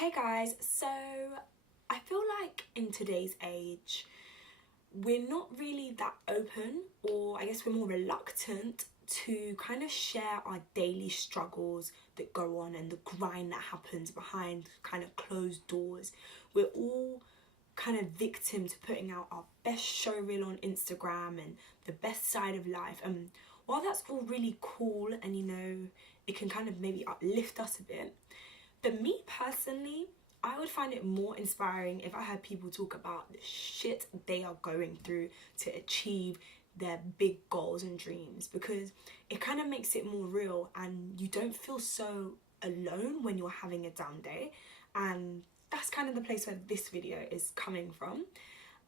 Hey guys, so I feel like in today's age, we're not really that open, or I guess we're more reluctant to kind of share our daily struggles that go on and the grind that happens behind kind of closed doors. We're all kind of victim to putting out our best show reel on Instagram and the best side of life. And while that's all really cool and it can kind of maybe uplift us a bit, but me personally, I would find it more inspiring if I heard people talk about the shit they are going through to achieve their big goals and dreams, because it kind of makes it more real and you don't feel so alone when you're having a down day. And that's kind of the place where this video is coming from.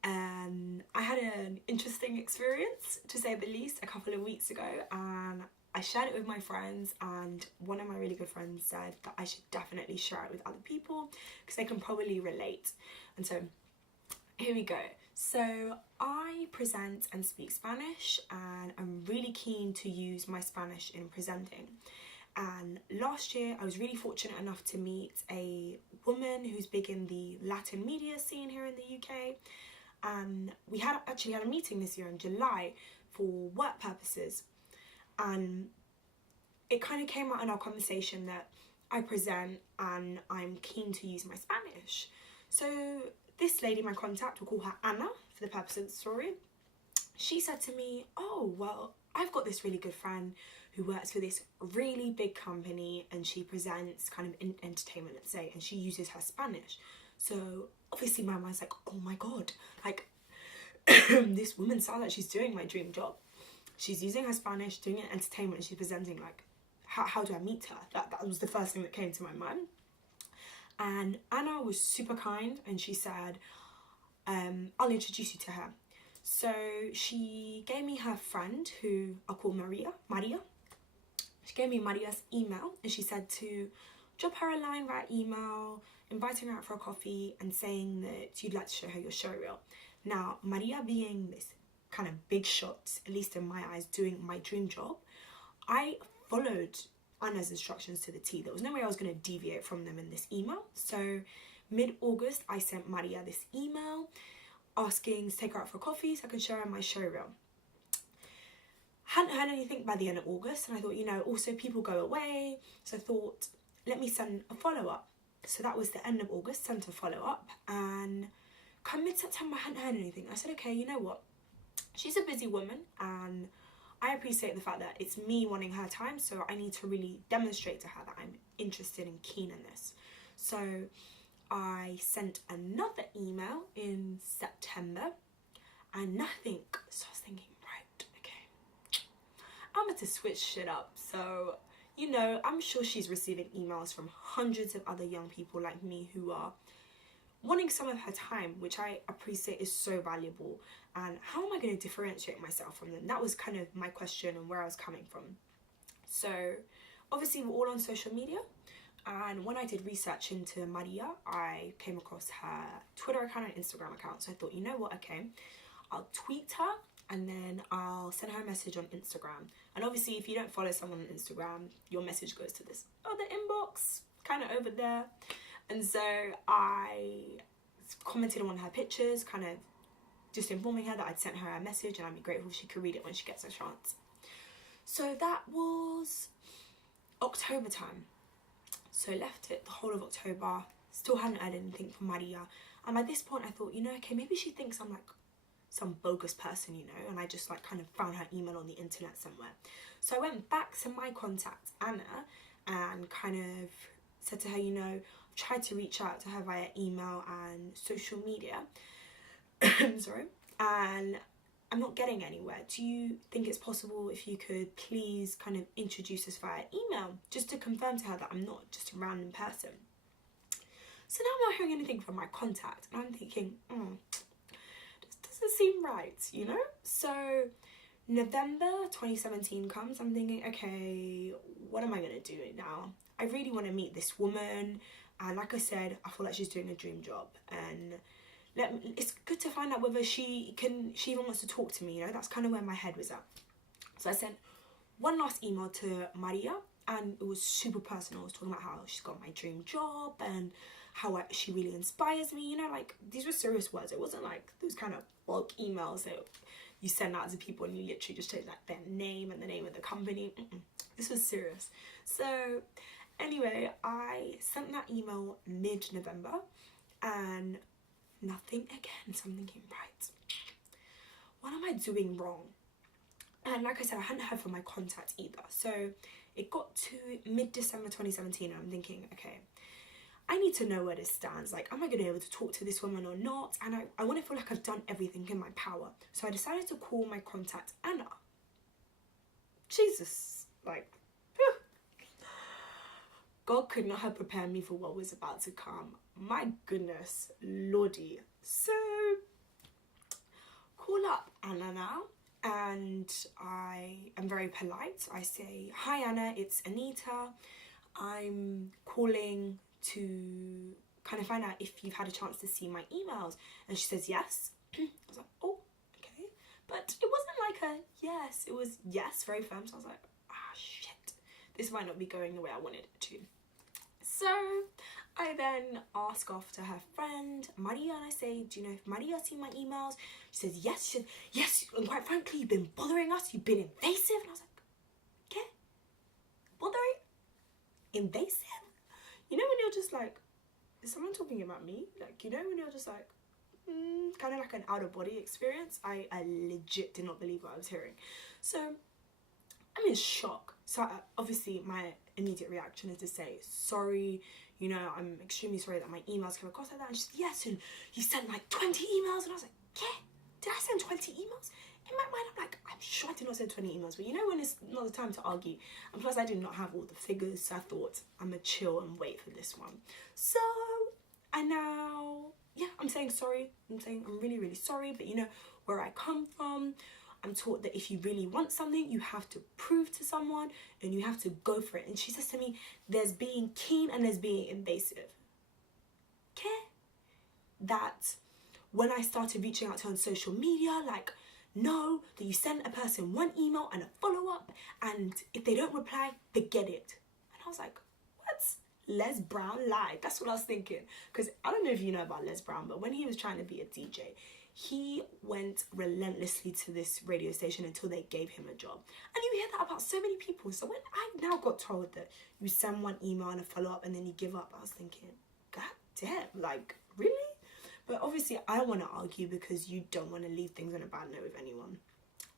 I had an interesting experience, to say the least, a couple of weeks ago, and I shared it with my friends, and one of my really good friends said that I should definitely share it with other people because they can probably relate. And so here we go. So I present and speak Spanish, and I'm really keen to use my Spanish in presenting. And last year I was really fortunate enough to meet a woman who's big in the Latin media scene here in the UK. And we had actually had a meeting this year in July for work purposes. And it kind of came out in our conversation that I present and I'm keen to use my Spanish. So this lady, my contact, we'll call her Anna for the purpose of the story, she said to me, oh, well, I've got this really good friend who works for this really big company and she presents kind of in entertainment, let's say, and she uses her Spanish. So obviously my mind's like, oh my God, like this woman sounds like she's doing my dream job. She's using her Spanish, doing it in entertainment, and she's presenting. Like, how do I meet her? That was the first thing that came to my mind. And Anna was super kind, and she said, I'll introduce you to her. So she gave me her friend, who I'll call Maria. She gave me Maria's email, and she said to drop her a line via email, inviting her out for a coffee, and saying that you'd like to show her your show reel. Now, Maria being this kind of big shots, at least in my eyes, doing my dream job, I followed Anna's instructions to the T. There was no way I was going to deviate from them in this email. So mid-August, I sent Maria this email asking to take her out for coffee so I could show her my show reel. Hadn't heard anything by the end of August, and I thought, also people go away, so I thought, let me send a follow-up. So that was the end of August, sent a follow-up, and come mid-September, I hadn't heard anything. I said, okay, you know what? She's a busy woman, and I appreciate the fact that it's me wanting her time, so I need to really demonstrate to her that I'm interested and keen in this. So I sent another email in September, and nothing. So I was thinking, right, okay, I'm about to switch shit up. So, I'm sure she's receiving emails from hundreds of other young people like me who are wanting some of her time, which I appreciate is so valuable. And how am I going to differentiate myself from them? That was kind of my question and where I was coming from. So obviously we're all on social media, and when I did research into Maria, I came across her Twitter account and Instagram account. So I thought, you know what, okay, I'll tweet her and then I'll send her a message on Instagram. And obviously if you don't follow someone on Instagram, your message goes to this other inbox kind of over there. And so I commented on one of her pictures, kind of just informing her that I'd sent her a message and I'd be grateful if she could read it when she gets a chance. So that was October time. So I left it the whole of October, still hadn't heard anything from Maria. And by this point I thought, okay, maybe she thinks I'm like some bogus person, and I just like kind of found her email on the internet somewhere. So I went back to my contact, Anna, and kind of said to her, tried to reach out to her via email and social media, sorry, and I'm not getting anywhere. Do you think it's possible if you could please kind of introduce us via email, just to confirm to her that I'm not just a random person? So now I'm not hearing anything from my contact, and I'm thinking, this doesn't seem right, So November 2017 comes, I'm thinking, okay, what am I going to do now? I really want to meet this woman, and like I said, I feel like she's doing a dream job, and it's good to find out whether she even wants to talk to me, that's kind of where my head was at. So I sent one last email to Maria, and it was super personal. I was talking about how she's got my dream job and she really inspires me, you know, like these were serious words. It wasn't like those kind of bulk emails that you send out to people and you literally just take like their name and the name of the company. This was serious. So anyway, I sent that email mid-November and nothing again. So I'm thinking, right, what am I doing wrong? And like I said, I hadn't heard from my contact either. So it got to mid-December 2017 and I'm thinking, okay, I need to know where this stands. Like, am I going to be able to talk to this woman or not? And I want to feel like I've done everything in my power. So I decided to call my contact, Anna. Jesus, like, phew. God could not have prepared me for what was about to come. My goodness, Lordy. So, call up Anna now. And I am very polite. I say, hi Anna, it's Anita. I'm calling to kind of find out if you've had a chance to see my emails. And she says yes. I was like, oh, okay. But it wasn't like a yes, it was yes, very firm. So I was like, shit, this might not be going the way I wanted it to. So I then ask after her friend Maria and I say, do you know if Maria seen my emails? She says yes. She said yes, and quite frankly, you've been bothering us, you've been invasive. And I was like, okay, bothering, invasive. You know when you're just like, is someone talking about me? Like, you know when you're just like, kind of like an out of body experience. I legit did not believe what I was hearing. So I'm in shock. So obviously my immediate reaction is to say, sorry, you know, I'm extremely sorry that my emails came across like that. And she said, yes, and you sent like 20 emails. And I was like, yeah, did I send 20 emails? In my mind, I'm like, I'm sure I did not send 20 emails. But you know when it's not the time to argue. And plus, I did not have all the figures. So I thought, I'm going to chill and wait for this one. So I now, yeah, I'm saying sorry. I'm saying I'm really, really sorry. But you know, where I come from, I'm taught that if you really want something, you have to prove to someone and you have to go for it. And she says to me, there's being keen and there's being invasive. Okay? That when I started reaching out to her on social media, like, no, that you send a person one email and a follow-up, and if they don't reply, forget it. And I was like, what? Les Brown lied. That's what I was thinking. Because I don't know if you know about Les Brown, but when he was trying to be a DJ, he went relentlessly to this radio station until they gave him a job. And you hear that about so many people. So when I now got told that you send one email and a follow-up and then you give up, I was thinking, God damn, like, really? But obviously I want to argue because you don't want to leave things on a bad note with anyone.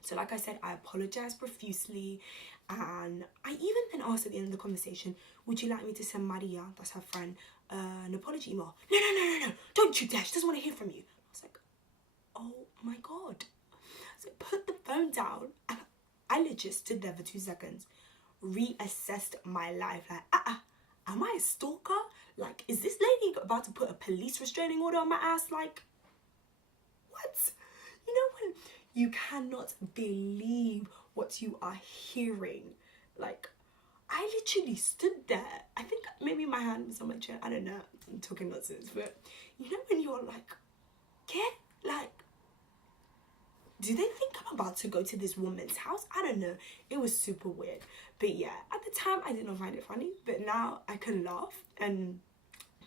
So like I said, I apologized profusely, and I even then asked at the end of the conversation, would you like me to send Maria, that's her friend, an apology email? No, don't you dare, she doesn't want to hear from you. I was like, oh my God. So I put the phone down and I legit stood there for 2 seconds, reassessed my life, like, am I a stalker? Like, is this lady about to put a police restraining order on my ass? Like, what? You know when you cannot believe what you are hearing? Like, I literally stood there. I think maybe my hand was on my chair. I don't know. I'm talking nonsense. But you know when you're like, like, do they think I'm about to go to this woman's house? I don't know. It was super weird. But yeah, at the time, I did not find it funny. But now I can laugh. And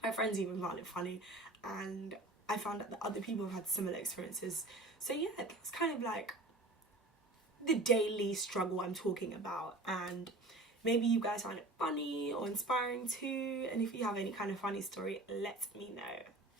my friends even found it funny. And I found out that other people have had similar experiences. So yeah, that's kind of like the daily struggle I'm talking about. And maybe you guys find it funny or inspiring too. And if you have any kind of funny story, let me know.